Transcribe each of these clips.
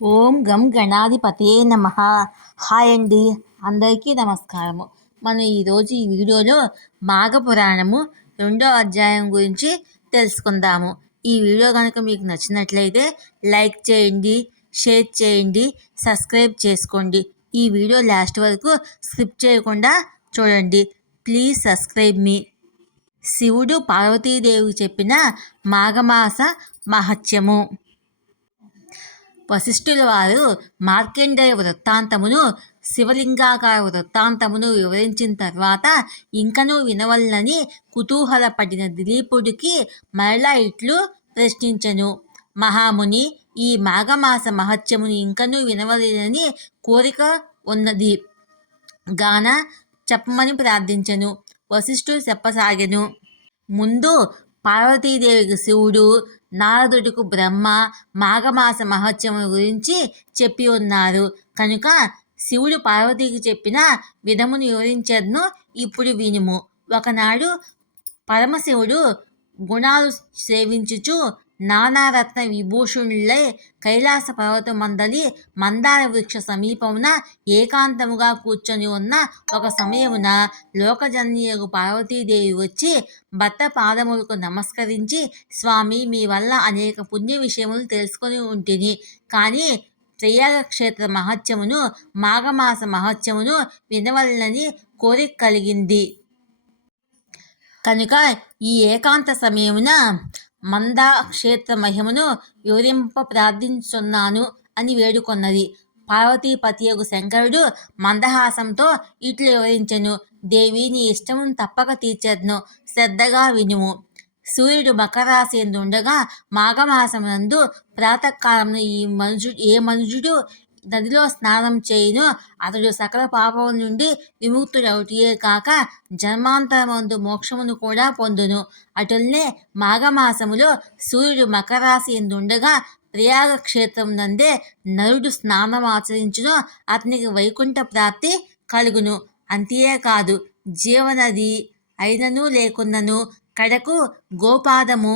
ఓం గం గణాధిపతే నమ. హాయ్ అండి, అందరికీ నమస్కారము. మనం ఈరోజు ఈ వీడియోలో మాఘపురాణము 2వ అధ్యాయం గురించి తెలుసుకుందాము. ఈ వీడియో కనుక మీకు నచ్చినట్లయితే లైక్ చేయండి, షేర్ చేయండి, సబ్స్క్రైబ్ చేసుకోండి. ఈ వీడియో లాస్ట్ వరకు స్కిప్ చేయకుండా చూడండి. ప్లీజ్ సబ్స్క్రైబ్ మీ. శివుడు పార్వతీదేవికి చెప్పిన మాఘమాస మహత్యము. వశిష్ఠుల వారు మార్కండేయ వృత్తాంతమును, శివలింగాకార వృత్తాంతమును వివరించిన తర్వాత ఇంకనూ వినవలనని కుతూహలపడిన దిలీపుడికి మరలా ఇట్లు ప్రశ్నించెను. మహాముని, ఈ మాఘమాస మహత్యమును ఇంకనూ వినవలనని కోరిక ఉన్నది గాన చెప్పమని ప్రార్థించెను. వశిష్ఠుడు చెప్పసాగెను. ముందు పార్వతీదేవికి శివుడు, నారదుడికి బ్రహ్మ మాఘమాస మహత్యము గురించి చెప్పి ఉన్నారు కనుక శివుడు పార్వతీకి చెప్పిన విధమును వివరించను. ఇప్పుడు వినుము. ఒకనాడు పరమశివుడు గుణాలు సేవించుచు నానారత్న విభూషణులై కైలాస పర్వతమందలి మందార వృక్ష సమీపమున ఏకాంతముగా కూర్చొని ఉన్న ఒక సమయమున లోకజననీయగు పార్వతీదేవి వచ్చి భర్త పాదములకు నమస్కరించి, స్వామి, మీ వల్ల అనేక పుణ్య విషయములు తెలుసుకొని ఉంటిని. కానీ ప్రయాగక్షేత్ర మహత్యమును, మాఘమాస మహత్యమును వినవలనని కోరిక కలిగింది కనుక ఈ ఏకాంత సమయమున మందాక్షేత్ర మహిమను వివరింప ప్రార్థించున్నాను అని వేడుకొన్నది. పార్వతీపతియగు శంకరుడు మందహాసంతో ఇట్లు వివరించెను. దేవి, నీ ఇష్టమును తప్పక తీర్చెదను, శ్రద్ధగా వినుము. సూర్యుడు మకర రాశి యందు ఉండగా మాఘమాసమునందు ప్రాతకాలమున ఏ మనుజుడు నదిలో స్నానం చేయునో అతడు సకల పాపముల నుండి విముక్తుడవుటియే కాక జన్మాంతరమందు మోక్షమును కూడా పొందును. అటులనే మాఘమాసములో సూర్యుడు మకర రాశి యందు ఉండగా ప్రయాగ క్షేత్రం నందే నరుడు స్నానం ఆచరించునో అతనికి వైకుంఠ ప్రాప్తి కలుగును. అంతేకాదు, జీవనది అయినను లేకున్నను కడకు గోపాదము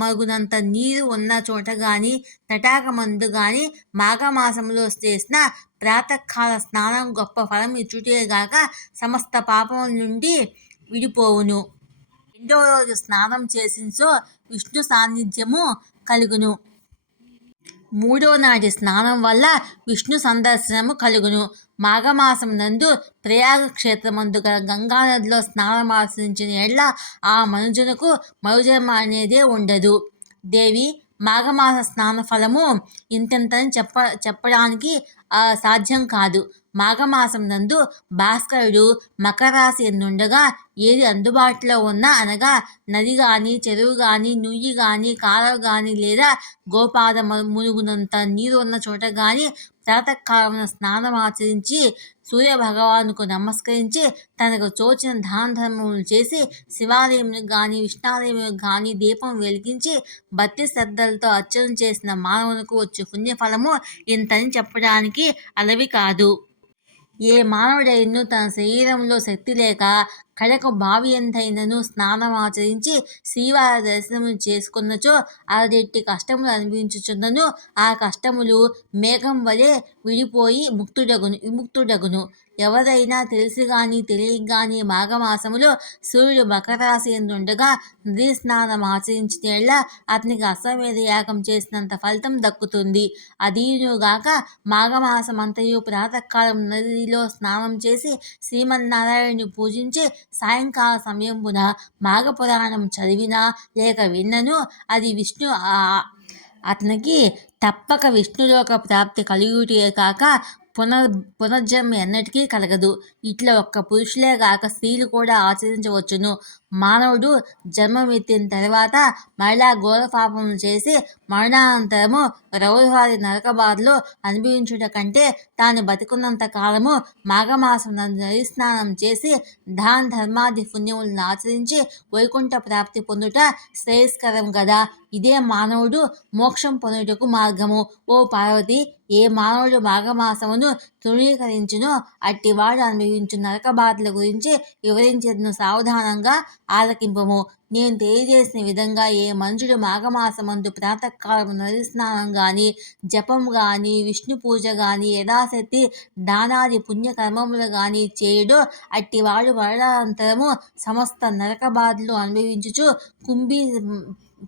మగునంత నీరు ఉన్న చోట గాని తటాకమందు గాని మాఘమాసంలో చేసిన ప్రాతకాల స్నానం గొప్ప ఫలం ఇచ్చుటేగాక సమస్త పాపముల నుండి విడిపోవును. రెండవ రోజు స్నానం చేసినచో విష్ణు సాన్నిధ్యము కలుగును. మూడో నాటి స్నానం వల్ల విష్ణు సందర్శనము కలుగును. మాఘమాసం నందు ప్రయాగ క్షేత్రమందు గల గంగానదిలో స్నానమాచరించిన ఎడ్ల ఆ మనుజునకు మరుజన్మ అనేదే ఉండదు. దేవి, మాఘమాస స్నాన ఫలము ఇంతెంతని చెప్పడానికి సాధ్యం కాదు. మాఘమాసం నందు భాస్కరుడు మకర రాశి ఎందుండగా ఏది అందుబాటులో ఉన్నా అనగా నది గాని, చెరువు గాని, నుయ్యి గాని, కాలువ గాని లేదా గోపాద మునుగునంత నీరు ఉన్న చోట గాని ప్రాతకాలమున స్నానమాచరించి సూర్యభగవానుకు నమస్కరించి తనకు తోచిన దాన ధర్మములు చేసి శివాలయములకు గాని విష్ణాలయములకు గాని దీపం వెలిగించి భక్తి శ్రద్ధలతో అర్చన చేసిన మానవునికి వచ్చే పుణ్యఫలము ఇంతని చెప్పడానికి అలవి కాదు. ఏ మానవుడైనను తన శరీరంలో శక్తి లేక కడకు బావి ఎంతైనను స్నానమాచరించి శ్రీవారి దర్శనము చేసుకున్నచో అరడెట్టి కష్టములు అనుభవించుచున్నను ఆ కష్టములు మేఘం వలె విడిపోయి విముక్తుడగును. ఎవరైనా తెలిసి గాని తెలియక గాని మాఘమాసములో సూర్యుడు మకర రాశి యందు ఉండగా నదీ స్నానం ఆచరించిన అతనికి అశ్వమేధ యాగం చేసినంత ఫలితం దక్కుతుంది. అదీనుగాక మాఘమాసమంతయు ప్రాతకాలం నదిలో స్నానం చేసి శ్రీమన్నారాయణుని పూజించి సాయంకాల సమయంపున మాఘపురాణం చదివినా లేక విన్నను అది అతనికి తప్పక విష్ణులోక ప్రాప్తి కలుగుటే కాక పునర్జన్మ ఎన్నటికీ కలగదు. ఇట్లా ఒక్క పురుషులే కాక స్త్రీలు కూడా ఆచరించవచ్చును. మానవుడు జన్మమెత్తిన తర్వాత మరలా ఘోర పాపములు చేసి మరణానంతరము రౌరవాది నరక బాధలు అనుభవించుట కంటే తాను బతికున్నంత కాలము మాఘమాసం నది స్నానం చేసి దాన ధర్మాది పుణ్యములను ఆచరించి వైకుంఠ ప్రాప్తి పొందుట శ్రేయస్కరం కదా. ఇదే మానవుడు మోక్షం పొందుటకు మార్గము. ఓ పార్వతి, ఏ మానవుడు మాఘమాసమును తృణీకరించునో అట్టివాడు అనుభవించు నరక బాధల గురించి వివరించేందుకు సావధానంగా ఆలకింపుము. నేను తెలియజేసిన విధంగా ఏ మనుషుడు మాఘమాసమందు ప్రాతకాలము నది స్నానం గాని, జపం గాని, విష్ణు పూజ గాని, యథాశక్తి దానాది పుణ్యకర్మములు గాని చేయుడో అట్టివాడు మరణానంతరము సమస్త నరక బాధలు అనుభవించుచు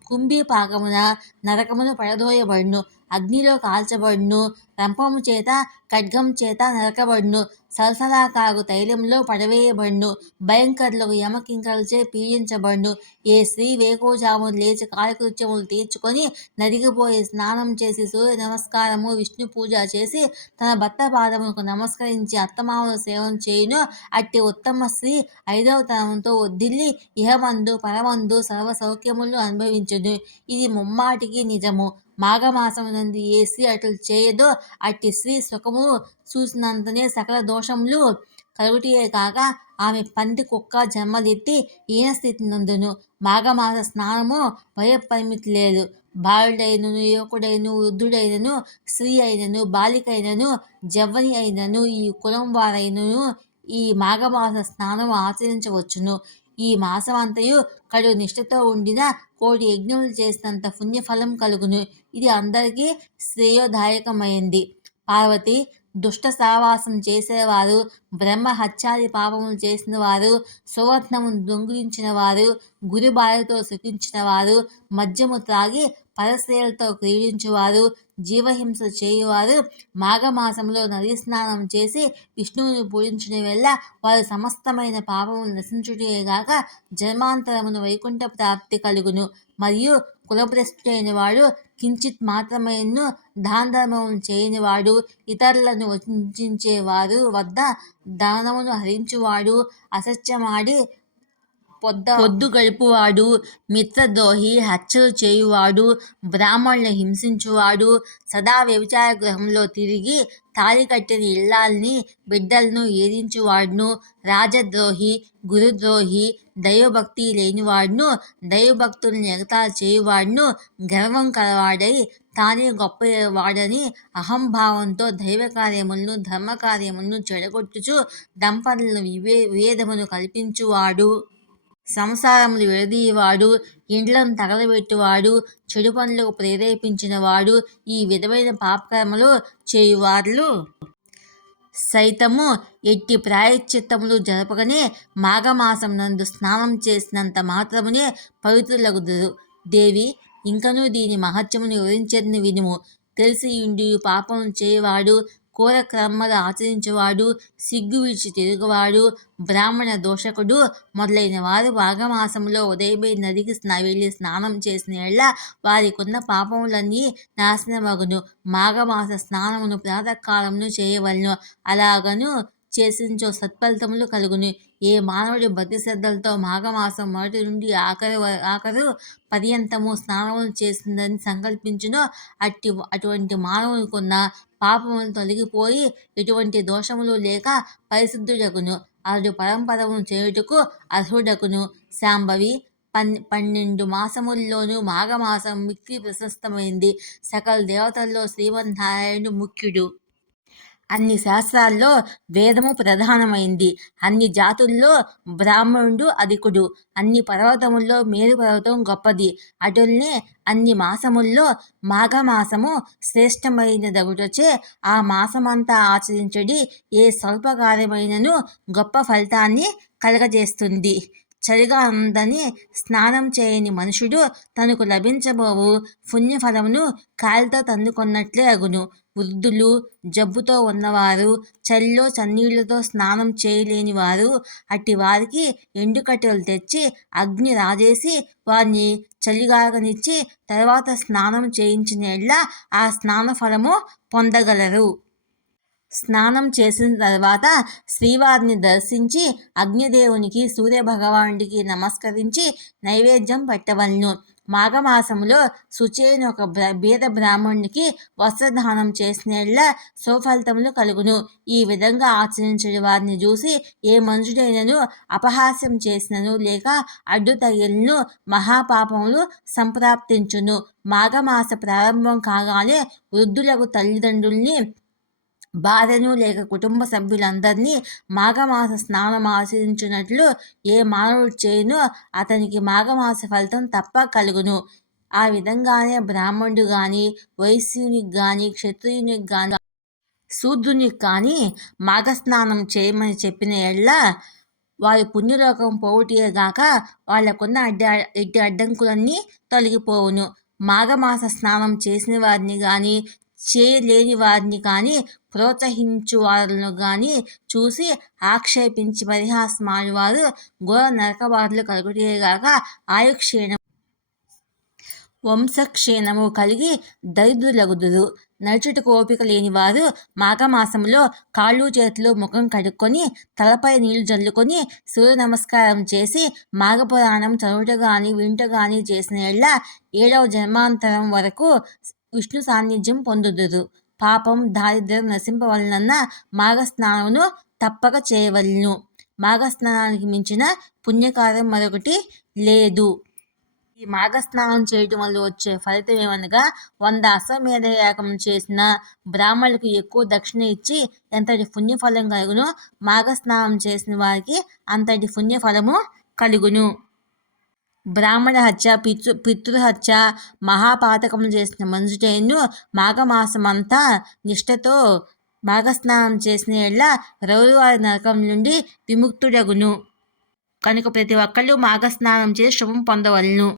కుంభీపాకమున నరకమును పడదోయబడును, అగ్నిలో కాల్చబడును, రంపము చేత ఖడ్గం చేత నరకబడును, సలసలాకాగు తైలంలో పడవేయబడును, భయంకరులకు యమకింకరులచే పీడించబడును. ఏ స్త్రీ వేకువజామున లేచి కాలకృత్యములు తీర్చుకొని నదికి పోయి స్నానం చేసి సూర్య నమస్కారము విష్ణు పూజ చేసి తన భర్త పాదములకు నమస్కరించి అత్తమామల సేవన చేయునో అట్టి ఉత్తమ స్త్రీ 5వ తనంతో వర్ధిల్లి ఇహమందు పరమందు సర్వ సౌఖ్యములు అనుభవించును. ఇది ముమ్మాటికి నిజము. మాఘమాసమునందు ఏ స్త్రీ అట్లు చేయదో అట్టి స్త్రీ సుఖము చూసినంతనే సకల దోషములు కలుగుటియే కాక ఆమె పంది కుక్క జన్మలెత్తి ఈనస్థితి నందును. మాఘమాస స్నానము వయోపరిమితి లేదు. బాలుడైనను, యువకుడైనను, వృద్ధుడైనను, స్త్రీ అయినను, బాలికైనను, జవ్వని అయినను, ఈ కులం వారైనను ఈ మాఘమాస స్నానము ఆచరించవచ్చును. ఈ మాసమంతయు కడు నిష్ఠతో ఉండిన కోటి యజ్ఞములు చేసినంత పుణ్యఫలం కలుగును. ఇది అందరికీ శ్రేయోదాయకమైంది. పార్వతి, దుష్ట సావాసం చేసేవారు, బ్రహ్మ హత్యాది పాపములు చేసిన వారు, సువర్ణమును దొంగిలించిన వారు, గురి భార్యతో సుఖించిన వారు, మద్యము త్రాగి పరస్త్రీలతో క్రీడించువారు, జీవహింస చేయువారు మాఘమాసంలో నదీ స్నానం చేసి విష్ణువుని పూజించిన వేళ వారు సమస్తమైన పాపములు నశించుటేగాక జన్మాంతరమును వైకుంఠ ప్రాప్తి కలుగును. మరియు కులభ్రష్టుడైన వాడు, కించిత్ మాత్రమైనను దానధర్మమును చేయనివాడు, ఇతరులను వంచేవారు వద్ద దానమును హరించువాడు, అసత్యమాడి పొద్దు గడుపువాడు, మిత్రద్రోహి, హత్యలు చేయువాడు, బ్రాహ్మణులను హింసించువాడు, సదా వ్యభిచార గృహంలో తిరిగి తాళి కట్టిన ఇల్లాల్ని బిడ్డలను ఏదించువాడును, రాజద్రోహి, గురుద్రోహి, దైవభక్తి లేనివాడును, దైవభక్తుల్ని ఎగతాళి చేయువాడును, గర్వం కలవాడై తానే గొప్పవాడని అహంభావంతో దైవకార్యములను ధర్మకార్యములను చెడగొట్టుచు దంపతులను విభేదమును కల్పించువాడు, సంసారములు విడదీయవాడు, ఇండ్లను తగలబెట్టువాడు, చెడు పనులకు ప్రేరేపించిన వాడు, ఈ విధమైన పాపకర్మలు చేయువార్లు సైతము ఎట్టి ప్రాయశ్చిత్తములు జరపకనే మాఘమాసం నందు స్నానం చేసినంత మాత్రమునే పవిత్రులగుదురు. దేవి, ఇంకనూ దీని మహత్యమును వివరించేదని వినుము. తెలిసియుండి పాపములు చేయవాడు, ఘోర కర్మలు ఆచరించేవాడు, సిగ్గు విడిచి తిరుగువాడు, బ్రాహ్మణ దోషకుడు మొదలైన వారు మాఘమాసంలో ఉదయమే నదికి వెళ్ళి స్నానం చేసిన ఎడల వారికున్న పాపములన్నీ నాశనమగును. మాఘమాస స్నానమును ప్రాతకాలమును చేయవలెను. అలాగను చేసించో సత్ఫలితములు కలుగును. ఏ మానవుడు భక్తి శ్రద్ధలతో మాఘమాసం మొదటి నుండి ఆఖరు పర్యంతము స్నానములు చేసిందని సంకల్పించునో అటువంటి మానవునికున్న పాపములు తొలగిపోయి ఎటువంటి దోషములు లేక పరిశుద్ధుడగును. అతడు పరంపదమును చేయుటకు అర్హుడగును. శాంభవి, 12 మాసముల్లోనూ మాఘమాసం మిక్కిలి ప్రశస్తమైంది. సకల దేవతల్లో శ్రీమన్నారాయణుడు ముఖ్యుడు. అన్ని శాస్త్రాల్లో వేదము ప్రధానమైంది. అన్ని జాతుల్లో బ్రాహ్మణుడు అధికుడు. అన్ని పర్వతముల్లో మేరు పర్వతం గొప్పది. అటుల్నే అన్ని మాసముల్లో మాఘమాసము శ్రేష్టమైనదగుటచే ఆ మాసమంతా ఆచరించడి ఏ స్వల్పకార్యమైనను గొప్ప ఫలితాన్ని కలగజేస్తుంది. చలిగా ఉందని స్నానం చేయని మనుషుడు తనకు లభించబోవు పుణ్యఫలమును కాలితో తన్నుకొన్నట్లే అగును. వృద్ధులు, జబ్బుతో ఉన్నవారు, చలిలో చన్నీళ్లతో స్నానం చేయలేని వారు, అట్టి వారికి ఎండుకట్టెలు తెచ్చి అగ్ని రాజేసి వారిని చలిగాగనిచ్చి తర్వాత స్నానం చేయించిన యెడల ఆ స్నాన ఫలము పొందగలరు. స్నానం చేసిన తర్వాత శ్రీవారిని దర్శించి అగ్నిదేవునికి, సూర్యభగవానుడికి నమస్కరించి నైవేద్యం పెట్టవలెను. మాఘమాసములో శుచి అయిన ఒక బీద బ్రాహ్మణునికి వస్త్రదానం చేసినట్ల సుఫలితములు కలుగును. ఈ విధంగా ఆచరించే వారిని చూసి ఏ మనుషుడైనను అపహాస్యం చేసినను లేక అడ్డు తగిలిను మహాపాపములు సంప్రాప్తించును. మాఘమాస ప్రారంభం కాగానే వృద్ధులకు తల్లిదండ్రుల్ని భార్యను లేక కుటుంబ సభ్యులందరినీ మాఘమాస స్నానం ఆచరించినట్లు ఏ మానవుడు చేయునో అతనికి మాఘమాస ఫలితం తప్ప కలుగును. ఆ విధంగానే బ్రాహ్మణుడు కానీ, వైశ్యునికి కానీ, క్షత్రియునికి కానీ, శూద్రునికి కానీ మాఘస్నానం చేయమని చెప్పిన ఎడల వారి పుణ్యలోకం పోవుటేగాక వాళ్ళకున్న ఎట్టి అడ్డంకులన్నీ తొలగిపోవును. మాఘమాస స్నానం చేసిన వారిని కానీ, చేయలేని వారిని కానీ, ప్రోత్సహించు వారులను కానీ చూసి ఆక్షేపించి పరిహాసమాడువారు ఘోర నరకబాధలు కలుగుటేగాక ఆయుక్షీణం వంశక్షీణము కలిగి దరిద్రులగుదురు. నడుచుటకు ఓపిక లేనివారు మాఘమాసంలో కాళ్ళు చేతులు ముఖం కడుక్కొని తలపై నీళ్లు జల్లుకొని సూర్య నమస్కారం చేసి మాఘపురాణం చదువుట గాని వింట గాని చేసిన ఎడల 7వ జన్మాంతరం వరకు విష్ణు సాన్నిధ్యం పొందుదురు. పాపం దారిద్ర్యం నశింపవలనన్న మాఘస్నానమును తప్పక చేయవలెను. మాఘస్నానానికి మించిన పుణ్యకార్యం మరొకటి లేదు. ఈ మాఘస్నానం చేయటం వల్ల వచ్చే ఫలితం ఏమనగా 100 అశ్వమేధ యాగం చేసిన బ్రాహ్మణులకు ఎక్కువ దక్షిణ ఇచ్చి ఎంతటి పుణ్యఫలం కలుగునో మాఘస్నానం చేసిన వారికి అంతటి పుణ్యఫలము కలుగును. బ్రాహ్మణ హత్య, పితృహత్య, మహాపాతకము చేసిన మనుషుడైను మాఘమాసమంతా నిష్ఠతో మాఘస్నానం చేసిన ఎడల రౌరవారి నరకం నుండి విముక్తుడగును. కనుక ప్రతి ఒక్కళ్ళు మాఘస్నానం చేసి శుభం పొందవలెను.